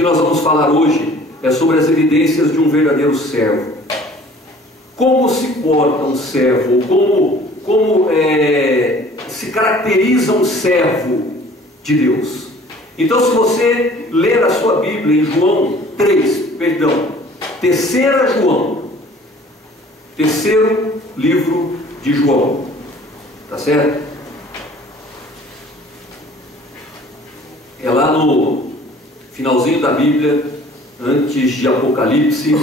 que nós vamos falar hoje é sobre as evidências de um verdadeiro servo. Como se porta um servo, como se caracteriza um servo de Deus. Então, se você ler a sua Bíblia em João 3, terceira João, terceiro livro de João, tá certo? É lá no finalzinho da Bíblia, antes de Apocalipse.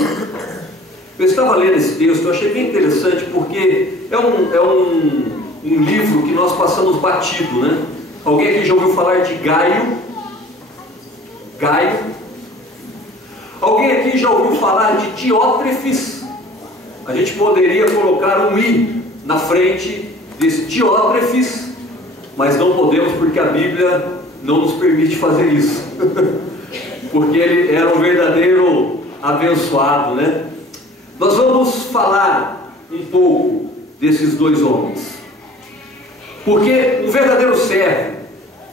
Eu estava lendo esse texto, eu achei bem interessante, porque é um livro que nós passamos batido, né? Alguém aqui já ouviu falar de Gaio? Gaio? Alguém aqui já ouviu falar de Diótrefes? A gente poderia colocar um I na frente desse Diótrefes, mas não podemos, porque a Bíblia não nos permite fazer isso. Porque ele era um verdadeiro abençoado, né? Nós vamos falar um pouco desses dois homens, porque um verdadeiro servo,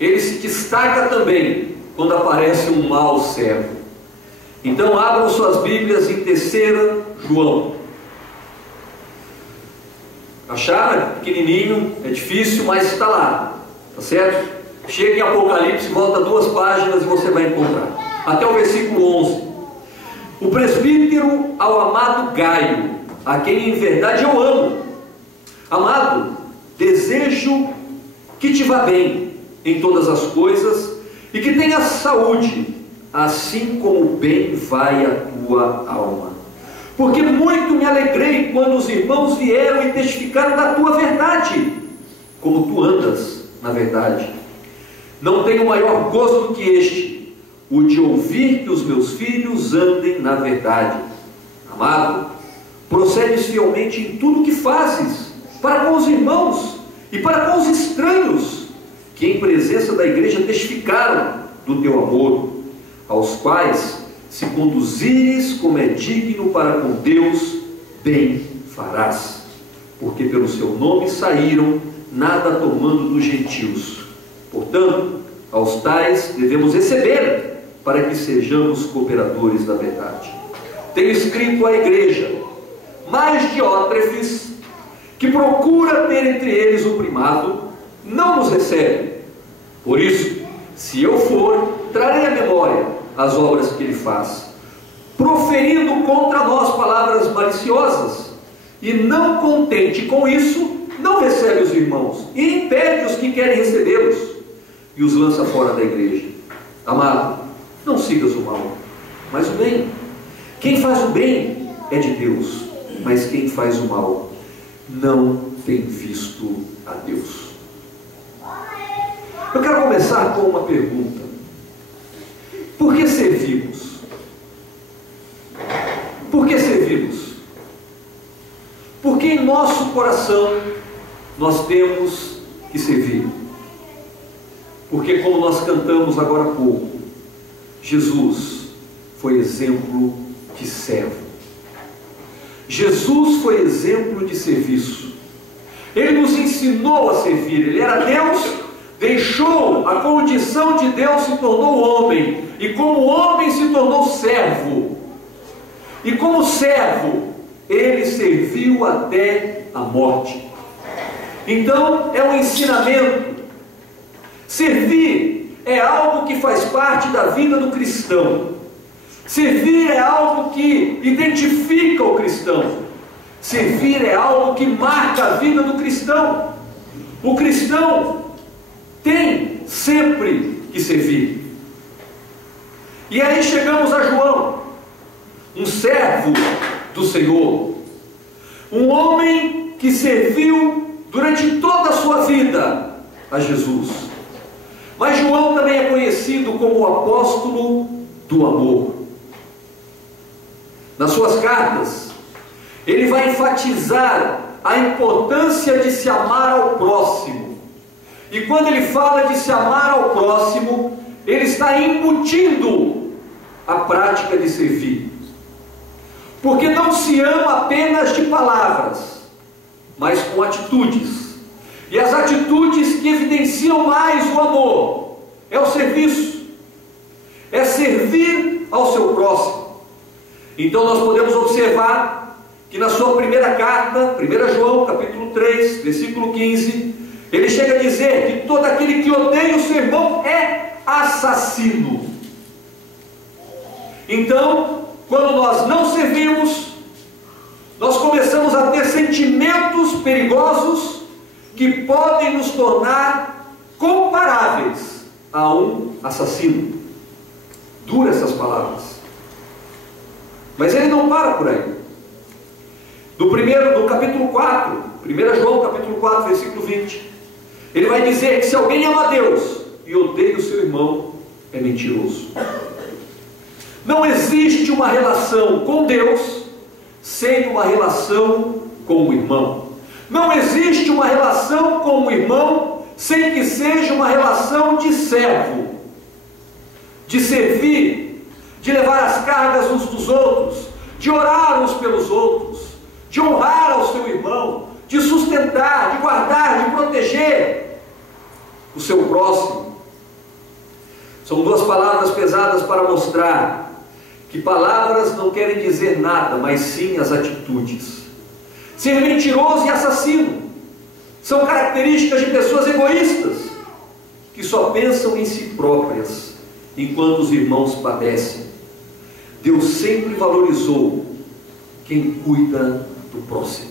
ele se destaca também quando aparece um mau servo. Então abram suas Bíblias em 3 João. Acharam? Pequenininho, é difícil, mas está lá, tá certo? Chega em Apocalipse, volta 2 páginas e você vai encontrar, até o versículo 11. O presbítero ao amado Gaio, a quem em verdade eu amo. Amado, desejo que te vá bem em todas as coisas e que tenhas saúde, assim como bem vai a tua alma. Porque muito me alegrei quando os irmãos vieram e testificaram da tua verdade, como tu andas na verdade. Não tenho maior gozo do que este, o de ouvir que os meus filhos andem na verdade. Amado, procedes fielmente em tudo o que fazes, para com os irmãos e para com os estranhos, que em presença da igreja testificaram do teu amor, aos quais, se conduzires como é digno para com Deus, bem farás, porque pelo seu nome saíram, nada tomando dos gentios. Portanto, aos tais devemos receber, para que sejamos cooperadores da verdade. Tenho escrito à igreja, mas Diótrefes, que procura ter entre eles o primado, não nos recebe. Por isso, se eu for, trarei à memória as obras que ele faz, proferindo contra nós palavras maliciosas, e não contente com isso, não recebe os irmãos, e impede os que querem recebê-los, e os lança fora da igreja. Amado, não sigas o mal, mas o bem. Quem faz o bem é de Deus, mas quem faz o mal não tem visto a Deus. Eu quero começar com uma pergunta: por que servimos? Por que servimos? Porque em nosso coração nós temos que servir. Porque, como nós cantamos agora há pouco, Jesus foi exemplo de servo. Jesus foi exemplo de serviço. Ele nos ensinou a servir. Ele era Deus, deixou a condição de Deus, se tornou homem, e como homem se tornou servo. E como servo, ele serviu até a morte. Então é um ensinamento. Servir é algo que faz parte da vida do cristão. Servir é algo que identifica o cristão. Servir é algo que marca a vida do cristão. O cristão tem sempre que servir. E aí chegamos a João, um servo do Senhor, um homem que serviu durante toda a sua vida a Jesus. Mas João também é conhecido como o apóstolo do amor. Nas suas cartas, ele vai enfatizar a importância de se amar ao próximo. E quando ele fala de se amar ao próximo, ele está embutindo a prática de servir. Porque não se ama apenas de palavras, mas com atitudes. E as atitudes que evidenciam mais o amor é o serviço. É servir ao seu próximo. Então nós podemos observar que na sua primeira carta, 1 João capítulo 3, versículo 15, ele chega a dizer que todo aquele que odeia o seu irmão é assassino. Então, quando nós não servimos, nós começamos a ter sentimentos perigosos que podem nos tornar comparáveis a um assassino. Duras essas palavras. Mas ele não para por aí. No capítulo 4, 1 João capítulo 4, versículo 20, ele vai dizer que se alguém ama a Deus e odeia o seu irmão, é mentiroso. Não existe uma relação com Deus sem uma relação com o irmão. Não existe uma relação com o irmão sem que seja uma relação de servo, de servir, de levar as cargas uns dos outros, de orar uns pelos outros, de honrar ao seu irmão, de sustentar, de guardar, de proteger o seu próximo. São duas palavras pesadas para mostrar que palavras não querem dizer nada, mas sim as atitudes. Ser mentiroso e assassino são características de pessoas egoístas, que só pensam em si próprias, enquanto os irmãos padecem. Deus sempre valorizou quem cuida do próximo.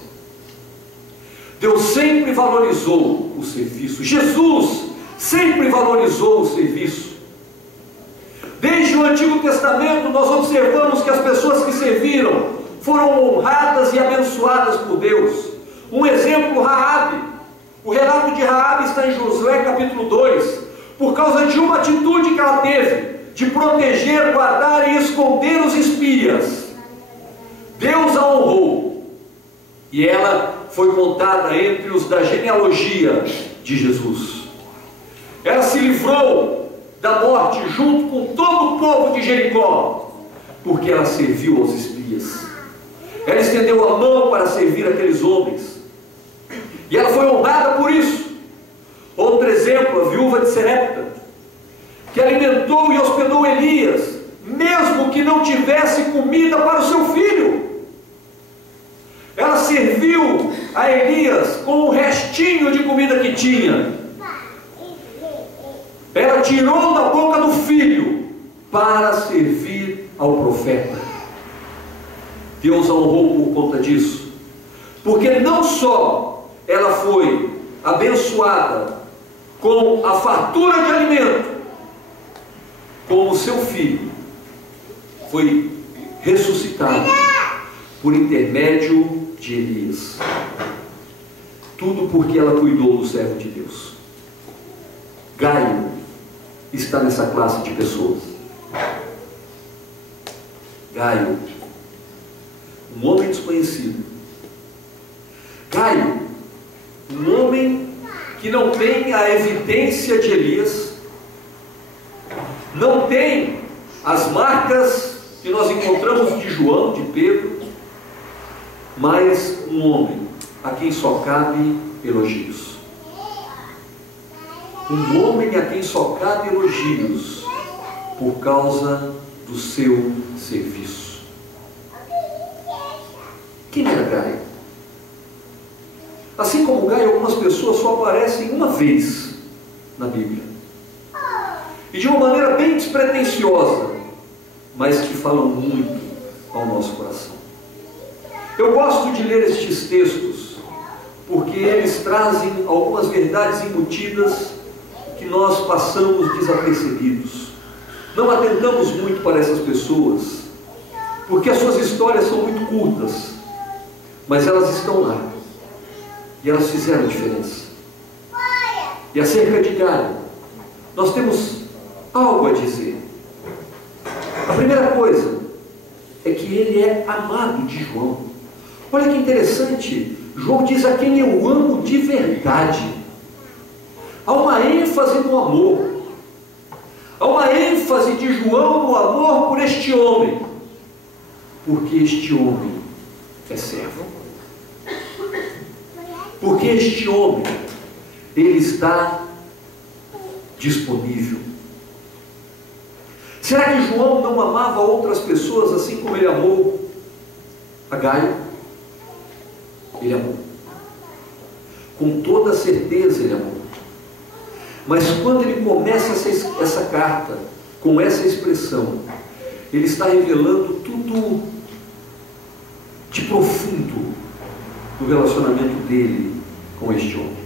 Deus sempre valorizou o serviço. Jesus sempre valorizou o serviço. Desde o Antigo Testamento nós observamos que as pessoas que serviram foram honradas e abençoadas por Deus. Um exemplo, Raabe. O relato de Raabe está em Josué capítulo 2, por causa de uma atitude que ela teve, de proteger, guardar e esconder os espias. Deus a honrou, e ela foi contada entre os da genealogia de Jesus. Ela se livrou da morte junto com todo o povo de Jericó, porque ela serviu aos espias. Ela estendeu a mão para servir aqueles homens, e ela foi honrada por isso. Outro exemplo, a viúva de Serepta, que alimentou e hospedou Elias, mesmo que não tivesse comida para o seu filho. Ela serviu a Elias com o restinho de comida que tinha. Ela tirou da boca do filho para servir ao profeta. Deus a honrou por conta disso, porque não só ela foi abençoada com a fartura de alimento, como o seu filho foi ressuscitado por intermédio de Elias. Tudo porque ela cuidou do servo de Deus. Gaio está nessa classe de pessoas. Gaio, um homem desconhecido. Gaio, um homem que não tem a evidência de Elias, não tem as marcas que nós encontramos de João, de Pedro, mas um homem a quem só cabe elogios. Um homem a quem só cabe elogios por causa do seu serviço. Quem era Gaio? Assim como Gaio, algumas pessoas só aparecem uma vez na Bíblia, e de uma maneira bem despretensiosa, mas que falam muito ao nosso coração. Eu gosto de ler estes textos porque eles trazem algumas verdades embutidas que nós passamos desapercebidos. Não atentamos muito para essas pessoas porque as suas histórias são muito curtas, mas elas estão lá e elas fizeram diferença. E acerca de Gaio, nós temos algo a dizer. A primeira coisa é que ele é amado de João. Olha que interessante, João diz a quem eu amo de verdade. Há uma ênfase no amor, há uma ênfase de João no amor por este homem, porque este homem é servo, porque este homem, ele está disponível. Será que João não amava outras pessoas assim como ele amou a Gaio? Ele amou. Com toda certeza ele amou. Mas quando ele começa essa carta com essa expressão, ele está revelando tudo de profundo do relacionamento dele com este homem.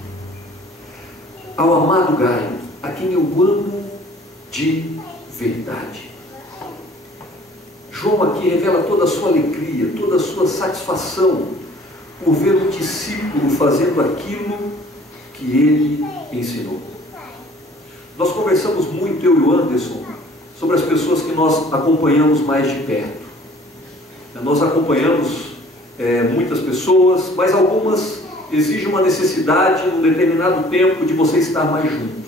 Ao amado Gaio, a quem eu amo de verdade. João aqui revela toda a sua alegria, toda a sua satisfação por ver o discípulo fazendo aquilo que ele ensinou. Nós conversamos muito, eu e o Anderson, sobre as pessoas que nós acompanhamos mais de perto. Nós acompanhamos muitas pessoas, mas algumas exigem uma necessidade, num determinado tempo, de você estar mais junto.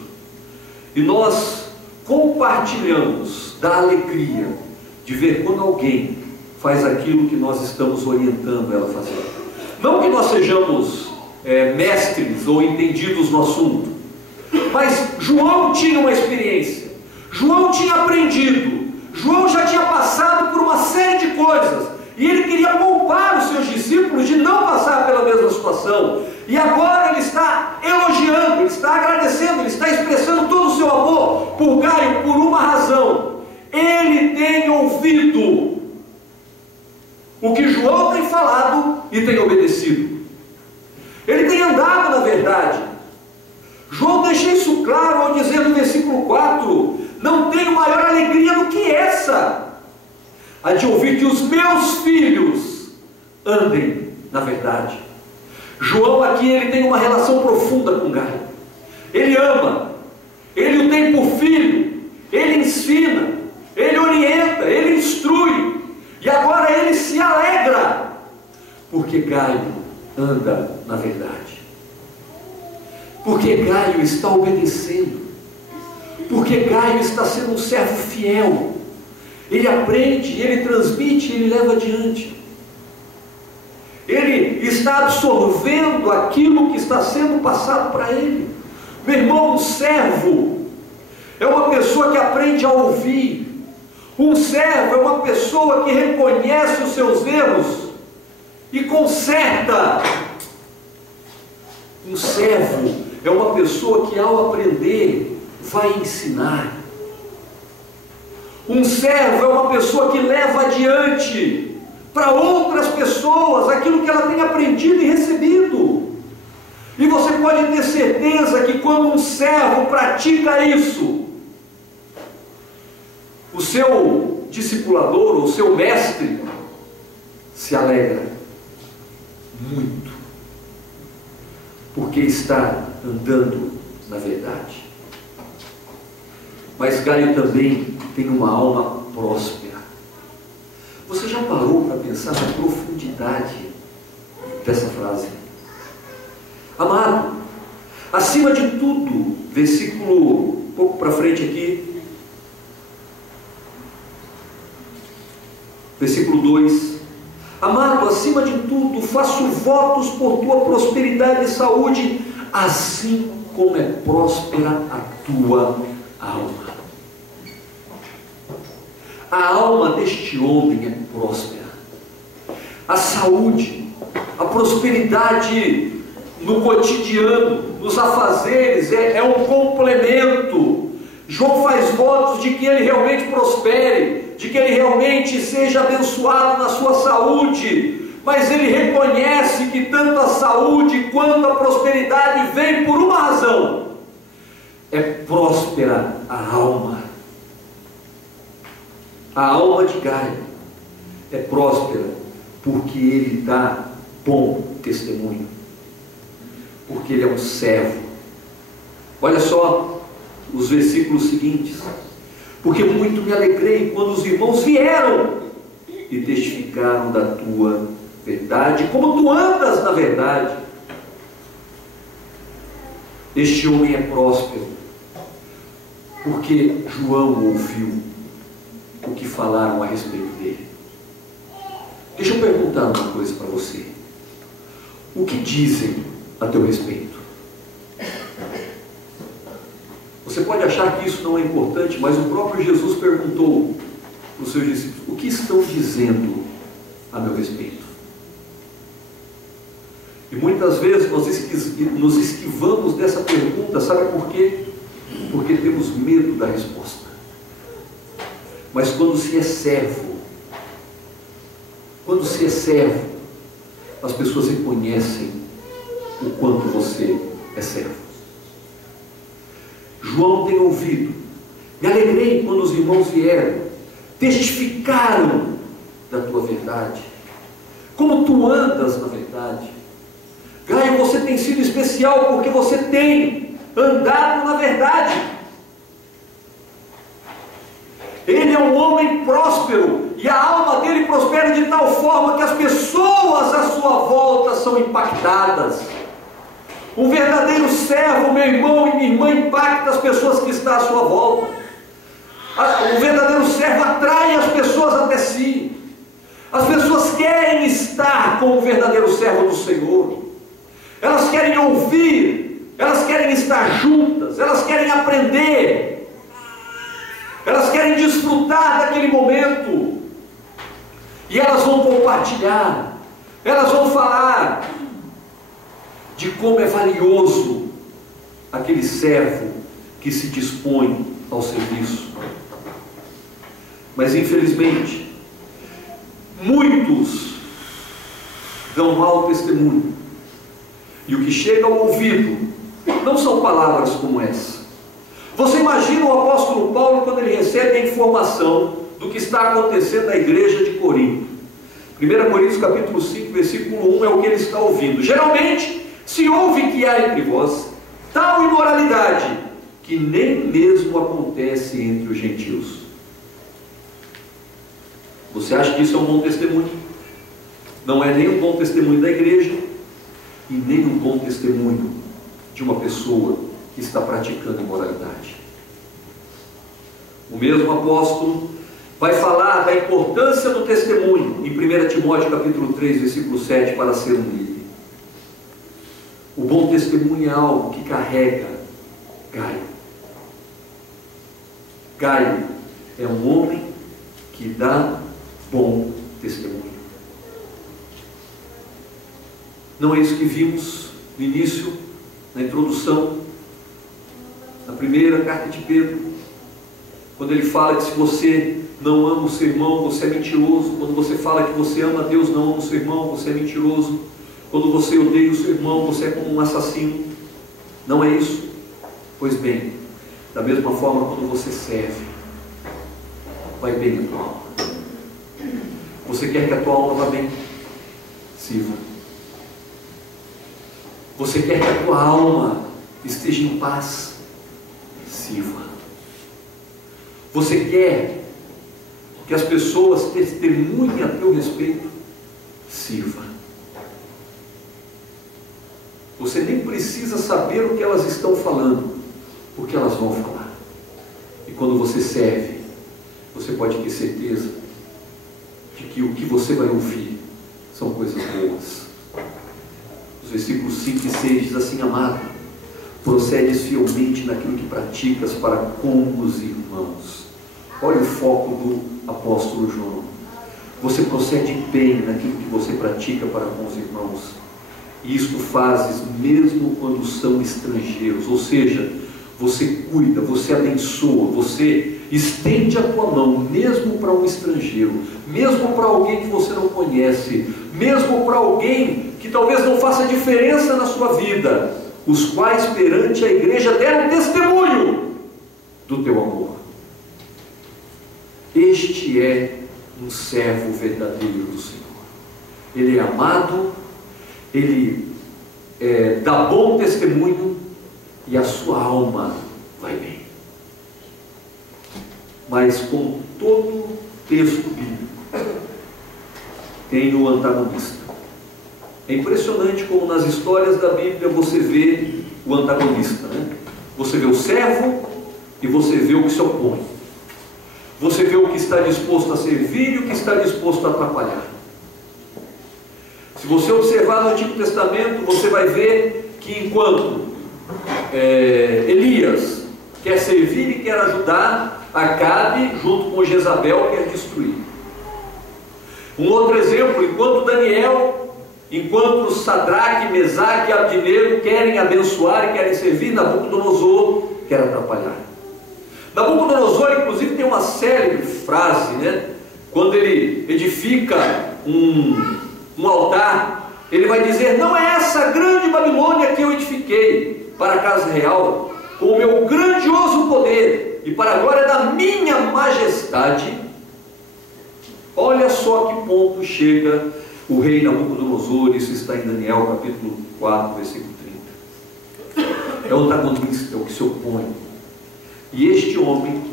E nós compartilhamos da alegria de ver quando alguém faz aquilo que nós estamos orientando ela a fazer. Não que nós sejamos mestres ou entendidos no assunto, mas João tinha uma experiência, João tinha aprendido, João já tinha passado por uma série de coisas, e ele queria poupar os seus discípulos de não passar pela mesma situação. E agora ele está elogiando, ele está agradecendo, ele está expressando todo o seu amor por Gaio por uma razão: ele tem ouvido o que João tem falado e tem obedecido. Ele tem andado na verdade. João deixa isso claro ao dizer no versículo 4: não tenho maior alegria do que essa, a de ouvir que os meus filhos andem na verdade. João aqui, ele tem uma relação profunda com Gaio. Ele ama, ele o tem por filho, ele ensina, ele orienta, ele instrui, e agora ele se alegra, porque Gaio anda na verdade, porque Gaio está obedecendo, porque Gaio está sendo um servo fiel. Ele aprende, ele transmite, ele leva adiante. Ele está absorvendo aquilo que está sendo passado para ele. Meu irmão, um servo é uma pessoa que aprende a ouvir. Um servo é uma pessoa que reconhece os seus erros e conserta. Um servo é uma pessoa que, ao aprender, vai ensinar. Um servo é uma pessoa que leva adiante para outras pessoas aquilo que ela tem aprendido e recebido. E você pode ter certeza que quando um servo pratica isso, o seu discipulador, o seu mestre, se alegra muito, porque está andando na verdade. Mas Gaio também tem uma alma próspera. Você já parou para pensar na profundidade dessa frase? Amado, acima de tudo, versículo um pouco para frente aqui, versículo 2: amado, acima de tudo, faço votos por tua prosperidade e saúde, assim como é próspera a tua alma. A alma deste homem é próspera. A saúde, a prosperidade no cotidiano, nos afazeres, é um complemento. João faz votos de que ele realmente prospere, de que ele realmente seja abençoado na sua saúde, mas ele reconhece que tanto a saúde quanto a prosperidade vem por uma razão: é próspera a alma. A alma de Gaio é próspera porque ele dá bom testemunho, porque ele é um servo. Olha só os versículos seguintes: porque muito me alegrei quando os irmãos vieram e testificaram da tua verdade, como tu andas na verdade. Este homem é próspero porque João ouviu o que falaram a respeito dele. Deixa eu perguntar uma coisa para você: o que dizem a teu respeito? Você pode achar que isso não é importante, mas o próprio Jesus perguntou para os seus discípulos: o que estão dizendo a meu respeito? E muitas vezes nós nos esquivamos dessa pergunta, sabe por quê? Porque temos medo da resposta. Mas quando se é servo, as pessoas reconhecem o quanto você é servo. João tem ouvido, me alegrei quando os irmãos vieram, testificaram da tua verdade, como tu andas na verdade. Gaio, você tem sido especial porque você tem andado na verdade. Ele é um homem próspero e a alma dele prospera de tal forma que as pessoas à sua volta são impactadas. Um verdadeiro servo, meu irmão e minha irmã, impacta as pessoas que estão à sua volta. O verdadeiro servo atrai as pessoas até si. As pessoas querem estar com o verdadeiro servo do Senhor. Elas querem ouvir, elas querem estar juntas, elas querem aprender, elas querem desfrutar daquele momento, e elas vão compartilhar, elas vão falar de como é valioso aquele servo que se dispõe ao serviço. Mas infelizmente, muitos dão mau testemunho. E o que chega ao ouvido não são palavras como essa. Você imagina o apóstolo Paulo quando ele recebe a informação do que está acontecendo na igreja de Corinto. 1 Coríntios capítulo 5, versículo 1 é o que ele está ouvindo. Geralmente se ouve que há entre vós tal imoralidade que nem mesmo acontece entre os gentios. Você acha que isso é um bom testemunho? Não é nem um bom testemunho da igreja e nem um bom testemunho de uma pessoa que está praticando imoralidade. O mesmo apóstolo vai falar da importância do testemunho em 1 Timóteo capítulo 3, versículo 7, para ser um líder. O bom testemunho é algo que carrega Gaio. Gaio é um homem que dá bom testemunho. Não é isso que vimos no início, na introdução, na primeira carta de Pedro, quando ele fala que se você não ama o seu irmão, você é mentiroso. Quando você fala que você ama a Deus, não ama o seu irmão, você é mentiroso. Quando você odeia o seu irmão, você é como um assassino. Não é isso? Pois bem, da mesma forma, quando você serve, vai bem a tua alma. Você quer que a tua alma vá bem? Sirva. Você quer que a tua alma esteja em paz? Sirva. Você quer que as pessoas testemunhem a teu respeito? Sirva. Você nem precisa saber o que elas estão falando, porque elas vão falar. E quando você serve, você pode ter certeza de que o que você vai ouvir são coisas boas. Os versículos 5 e 6 diz assim: amado, procedes fielmente naquilo que praticas para com os irmãos. Olha o foco do apóstolo João. Você procede bem naquilo que você pratica para com os irmãos, e isto fazes mesmo quando são estrangeiros. Ou seja, você cuida, você abençoa, você estende a tua mão mesmo para um estrangeiro, mesmo para alguém que você não conhece, mesmo para alguém que talvez não faça diferença na sua vida, os quais perante a igreja deram testemunho do teu amor. Este é um servo verdadeiro do Senhor. Ele é amado, ele dá bom testemunho e a sua alma vai bem. Mas com todo texto bíblico tem o antagonista. É impressionante como nas histórias da Bíblia você vê o antagonista, né? Você vê o servo e você vê o que se opõe. Você vê o que está disposto a servir e o que está disposto a atrapalhar. Se você observar no Antigo Testamento, você vai ver que enquanto Elias quer servir e quer ajudar Acabe, junto com Jezabel, quer destruir. Um outro exemplo, enquanto Sadraque, Mesaque e Abdinego querem abençoar e querem servir, Nabucodonosor quer atrapalhar. Nabucodonosor, inclusive, tem uma célebre frase, né? Quando ele edifica um altar, ele vai dizer: não é essa grande Babilônia que eu edifiquei para a casa real, com o meu grandioso poder e para a glória da minha majestade. Olha só que ponto chega o rei Nabucodonosor. Isso está em Daniel capítulo 4, versículo 30. É o antagonista, é o que se opõe. E este homem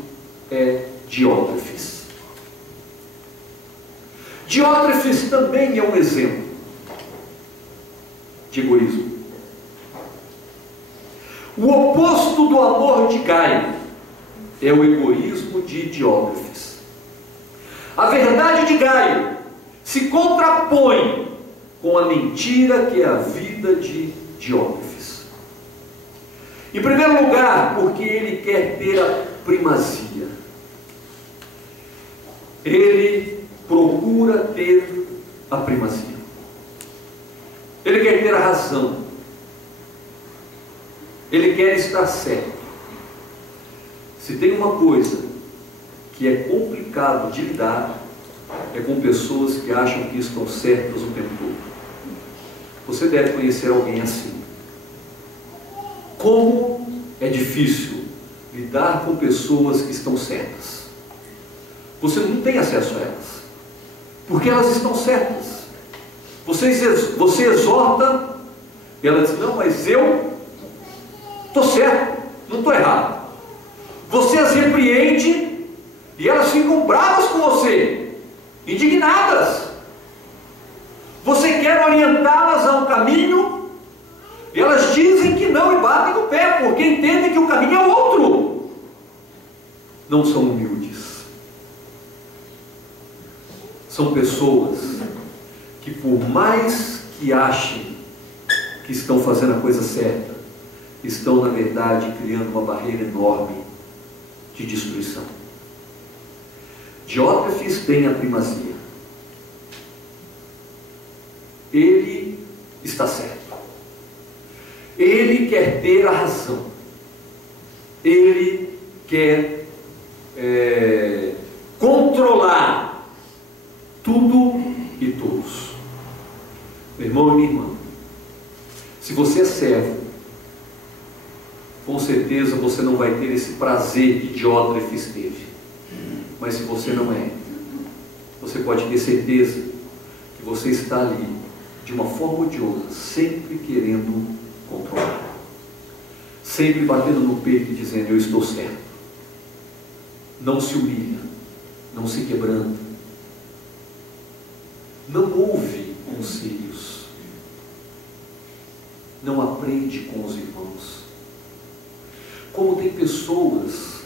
é Diótrefes. Diótrefes também é um exemplo de egoísmo. O oposto do amor de Gaio é o egoísmo de Diótrefes. A verdade de Gaio se contrapõe com a mentira que é a vida de Diótrefes. Em primeiro lugar, porque ele quer ter a primazia. Ele procura ter a primazia. Ele quer ter a razão. Ele quer estar certo. Se tem uma coisa que é complicado de lidar, é com pessoas que acham que estão certas o tempo todo. Você deve conhecer alguém assim. Como é difícil lidar com pessoas que estão certas. Você não tem acesso a elas, porque elas estão certas. Você exorta, e ela diz: não, mas eu estou certo, não estou errado. Você as repreende, e elas ficam bravas com você, indignadas. Você quer orientá-las a um caminho, e elas dizem que não e batem no pé, porque entendem que o caminho é outro. Não são humildes. São pessoas que, por mais que achem que estão fazendo a coisa certa, estão, na verdade, criando uma barreira enorme de destruição. Diótrefes tem a primazia. Ele está certo. Ele quer ter a razão. Ele quer controlar tudo e todos. Meu irmão e minha irmã, se você é servo, com certeza você não vai ter esse prazer que Diótrefes teve. Mas se você não é, você pode ter certeza que você está ali, de uma forma ou de outra, sempre querendo controlar, sempre batendo no peito e dizendo: eu estou certo. Não se humilha, não se quebranta, não ouve conselhos, não aprende com os irmãos. Como tem pessoas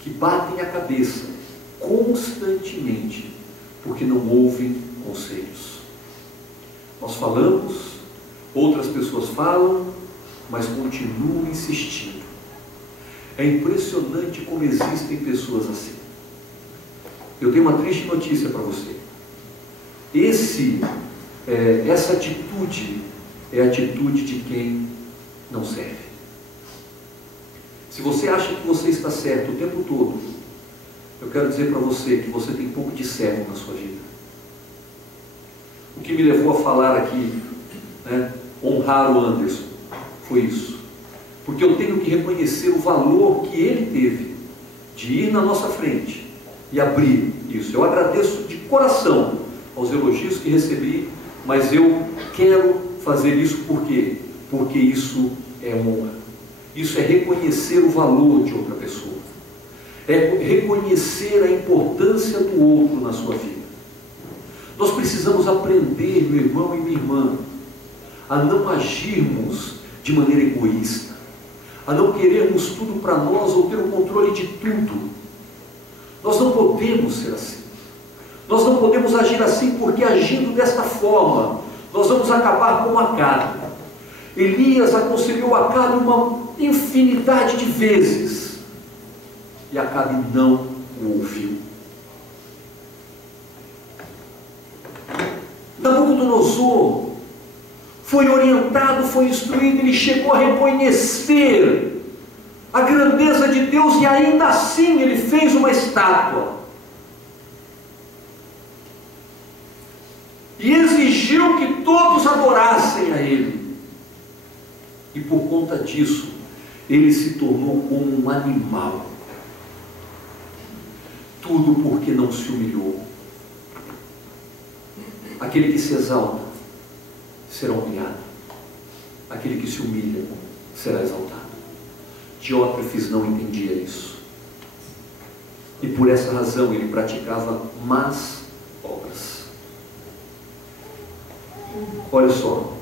que batem a cabeça constantemente porque não ouvem conselhos. Nós falamos, outras pessoas falam, mas continuam insistindo. É impressionante como existem pessoas assim. Eu tenho uma triste notícia para você. Essa atitude é a atitude de quem não serve. Se você acha que você está certo o tempo todo, eu quero dizer para você que você tem pouco de servo na sua vida. O que me levou a falar aqui, honrar o Anderson, foi isso. Porque eu tenho que reconhecer o valor que ele teve de ir na nossa frente e abrir isso. Eu agradeço de coração aos elogios que recebi, mas eu quero fazer isso por quê? Porque isso é honra. Isso é reconhecer o valor de outra pessoa. É reconhecer a importância do outro na sua vida. Nós precisamos aprender, meu irmão e minha irmã, a não agirmos de maneira egoísta, a não querermos tudo para nós ou ter o controle de tudo. Nós não podemos ser assim. Nós não podemos agir assim, porque agindo desta forma, nós vamos acabar como Acabe. Elias aconselhou Acabe uma infinidade de vezes, E Acabe não o ouviu. Nabucodonosor foi orientado, foi instruído, ele chegou a reconhecer a grandeza de Deus e ainda assim ele fez uma estátua. E exigiu que todos adorassem a ele. E por conta disso, ele se tornou como um animal. Tudo porque não se humilhou. Aquele que se exalta será humilhado. Aquele que se humilha será exaltado. Diótrefes não entendia isso. E por essa razão ele praticava más obras. Olha só,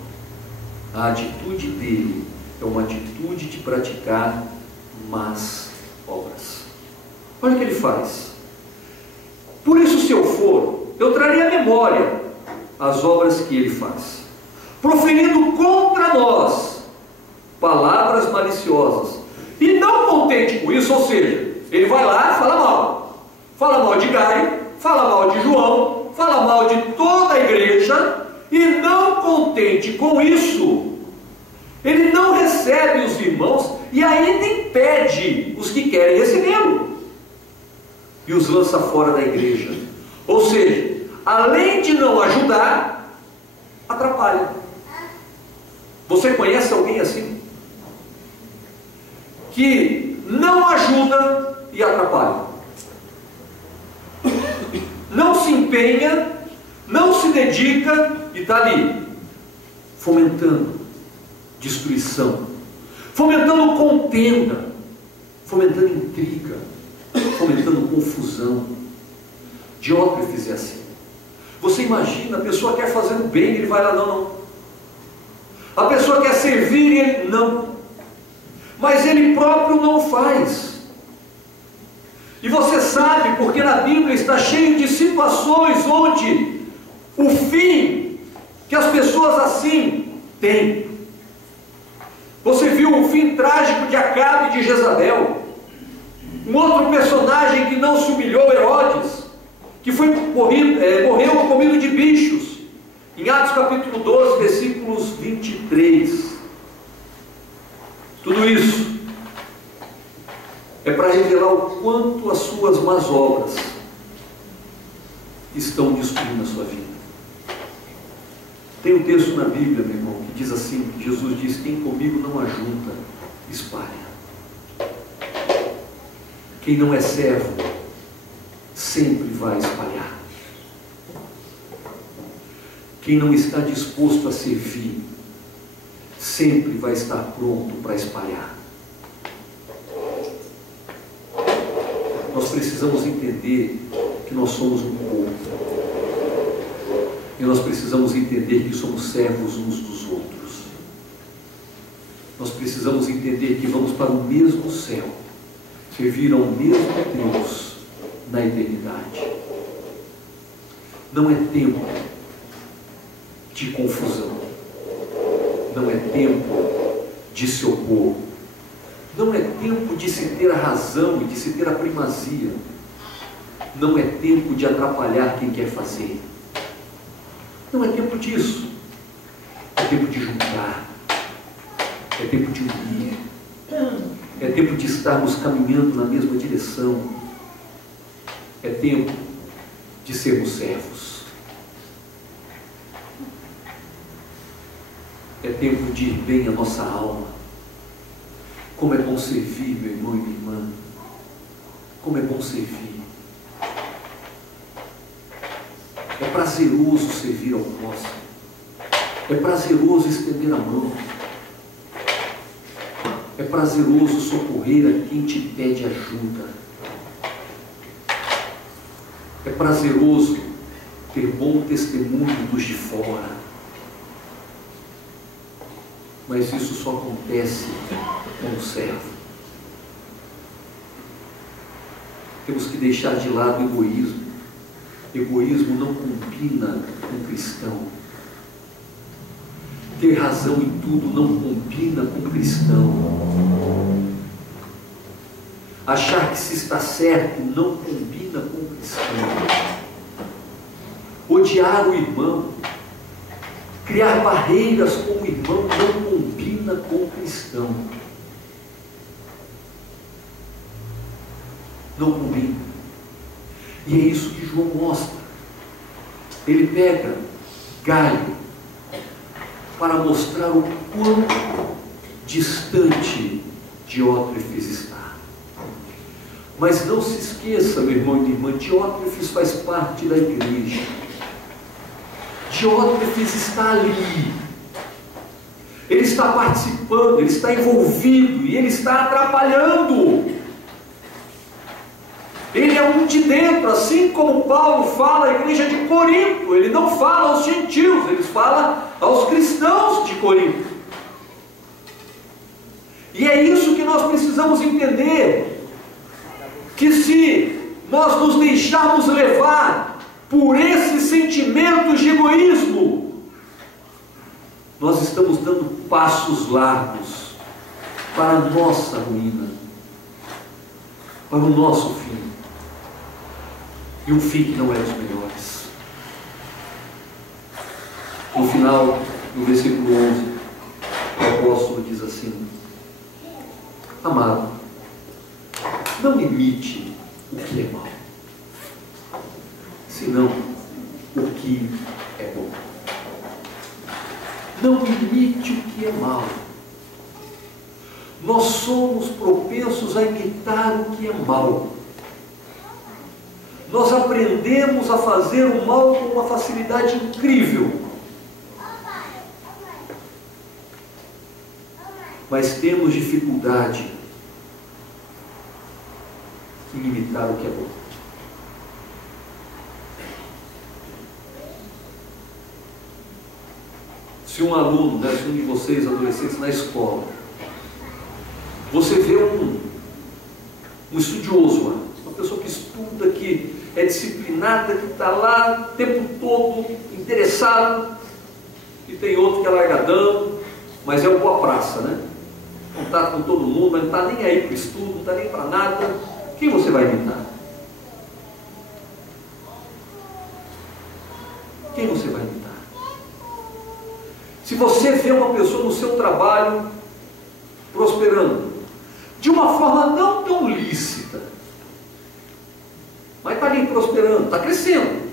a atitude dele é uma atitude de praticar más obras. Olha o que ele faz. Por isso, se eu for, eu trarei à memória as obras que ele faz, proferindo contra nós palavras maliciosas. E não contente com isso, ou seja, ele vai lá e fala mal. Fala mal de Gaio, fala mal de João, fala mal de toda a igreja. E não contente com isso, ele não recebe os irmãos e ainda impede os que querem recebê-lo. E os lança fora da igreja. Ou seja, além de não ajudar, atrapalha. Você conhece alguém assim? Que não ajuda e atrapalha. Não se empenha, não se dedica e está ali, fomentando destruição, fomentando contenda, fomentando intriga, fomentando confusão. Diótrefes é assim. Você imagina, a pessoa quer fazer o bem, ele vai lá, não. A pessoa quer servir e ele não. Mas ele próprio não faz. E você sabe, porque na Bíblia está cheio de situações onde o fim que as pessoas assim têm. Você viu o fim trágico de Acabe e de Jezabel. Um outro personagem que não se humilhou, Herodes, que morreu comido de bichos, em Atos capítulo 12, versículos 23. Tudo isso é para revelar o quanto as suas más obras estão destruindo a sua vida. Tem um texto na Bíblia, meu irmão, que diz assim, que Jesus diz: quem comigo não ajunta, espalha. Quem não é servo, sempre vai espalhar. Quem não está disposto a servir, sempre vai estar pronto para espalhar. Nós precisamos entender que nós somos um povo. E nós precisamos entender que somos servos uns dos outros. Nós precisamos entender que vamos para o mesmo céu, servir ao mesmo Deus na eternidade. Não é tempo de confusão. Não é tempo de se opor. Não é tempo de se ter a razão e de se ter a primazia. Não é tempo de atrapalhar quem quer fazer. Não é tempo disso. É tempo de juntar. É tempo de unir. É tempo de estarmos caminhando na mesma direção. É tempo de sermos servos. É tempo de ir bem a nossa alma. Como é bom servir, meu irmão e minha irmã. Como é bom servir. É prazeroso servir ao próximo. É prazeroso estender a mão. É prazeroso socorrer a quem te pede ajuda. É prazeroso ter bom testemunho dos de fora. Mas isso só acontece com o servo. Temos que deixar de lado o egoísmo. Egoísmo não combina com o cristão. Ter razão em tudo não combina com o cristão. Achar que se está certo não combina com o cristão. Odiar o irmão, criar barreiras com o irmão não combina com o cristão. Não combina. E é isso que João mostra. Ele pega Gaio para mostrar o quão distante Diótrefes está. Mas não se esqueça, meu irmão e minha irmã, Diótrefes faz parte da igreja. Diótrefes está ali. Ele está participando, ele está envolvido e ele está atrapalhando. Ele é um de dentro, assim como Paulo fala à igreja de Corinto. Ele não fala aos gentios, ele fala aos cristãos de Corinto. E é isso que nós precisamos entender. Que se nós nos deixarmos levar por esses sentimentos de egoísmo, nós estamos dando passos largos para a nossa ruína, para o nosso fim. E um fim que não é dos melhores. No final, no versículo 11, o apóstolo diz assim: amado, não imite o que é mal, senão o que é bom. Não imite o que é mal. Nós somos propensos a imitar o que é mal. Nós aprendemos a fazer o mal com uma facilidade incrível. Mas temos dificuldade em imitar o que é bom. Se um aluno, se um de vocês, adolescentes, na escola, você vê um estudioso lá, uma pessoa que estuda, que é disciplinada, que está lá o tempo todo interessado, e tem outro que é largadão, mas é o boa praça, né? Contato com todo mundo, mas não está nem aí para o estudo, não está nem para nada. Quem você vai imitar? Quem você vai imitar? Se você vê uma pessoa no seu trabalho prosperando, de uma forma não tão lícita, mas está ali prosperando, está crescendo,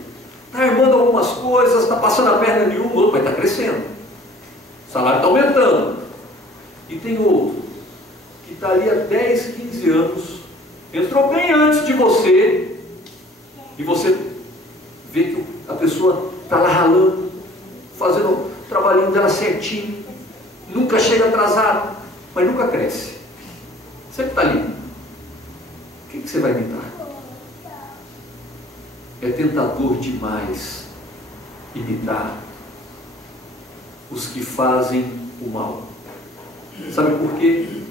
está armando algumas coisas, está passando a perna de um, outro, mas está crescendo, o salário está aumentando. E tem outro que está ali há 10, 15 anos, entrou bem antes de você, e você vê que a pessoa está lá ralando, fazendo o trabalhinho dela certinho, nunca chega atrasado, mas nunca cresce, sempre está ali. O que você vai imitar? É tentador demais imitar os que fazem o mal. Sabe por quê?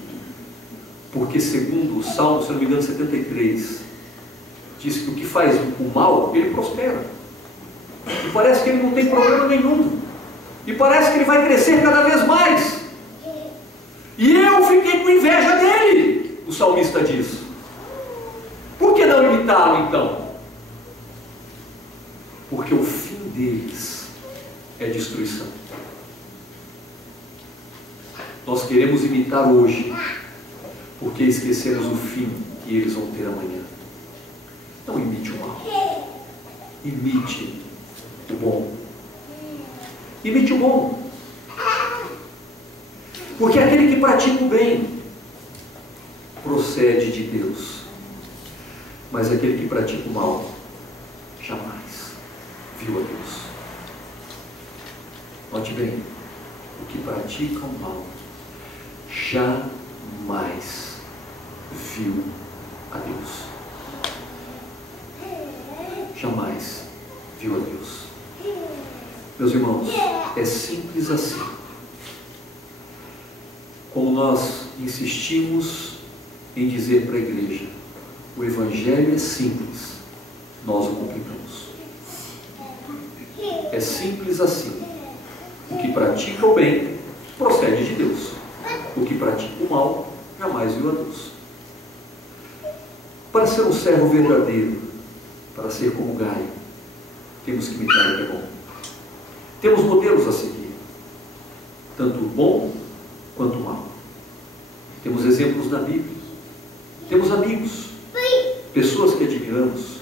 Porque segundo o Salmo, se não me engano, 73, diz que o que faz o mal, ele prospera. E parece que ele não tem problema nenhum. E parece que ele vai crescer cada vez mais. E eu fiquei com inveja dele, o salmista diz. Por que não imitá-lo então? Porque o fim deles é destruição. Nós queremos imitar hoje, porque esquecemos o fim que eles vão ter amanhã. Não imite o mal, imite o bom. Imite o bom, porque aquele que pratica o bem procede de Deus, mas aquele que pratica o mal jamais viu a Deus. Note bem, o que pratica o mal jamais viu a Deus. Jamais viu a Deus. Meus irmãos, é simples assim. Como nós insistimos em dizer para a igreja, o Evangelho é simples, nós o complicamos. É simples assim. O que pratica o bem procede de Deus. O que pratica o mal jamais viu a Deus. Para ser um servo verdadeiro, para ser como Gaio, temos que imitar o que é bom. Temos modelos a seguir, tanto o bom quanto o mal. Temos exemplos na Bíblia. Temos amigos, pessoas que admiramos,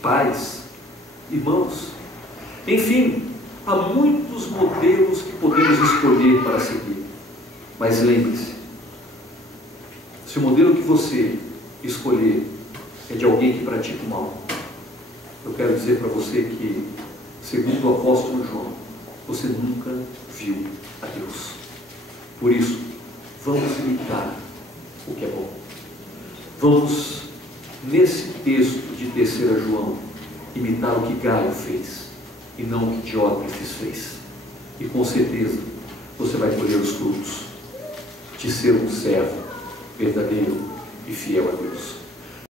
pais, irmãos. Enfim, há muitos modelos que podemos escolher para seguir. Mas lembre-se, se o modelo que você escolher é de alguém que pratica o mal, eu quero dizer para você que, segundo o apóstolo João, você nunca viu a Deus. Por isso, vamos imitar o que é bom. Vamos, nesse texto de 3 João, imitar o que Gaio fez e não o que Diótrefes fez. E com certeza você vai colher os frutos de ser um servo verdadeiro e fiel a Deus.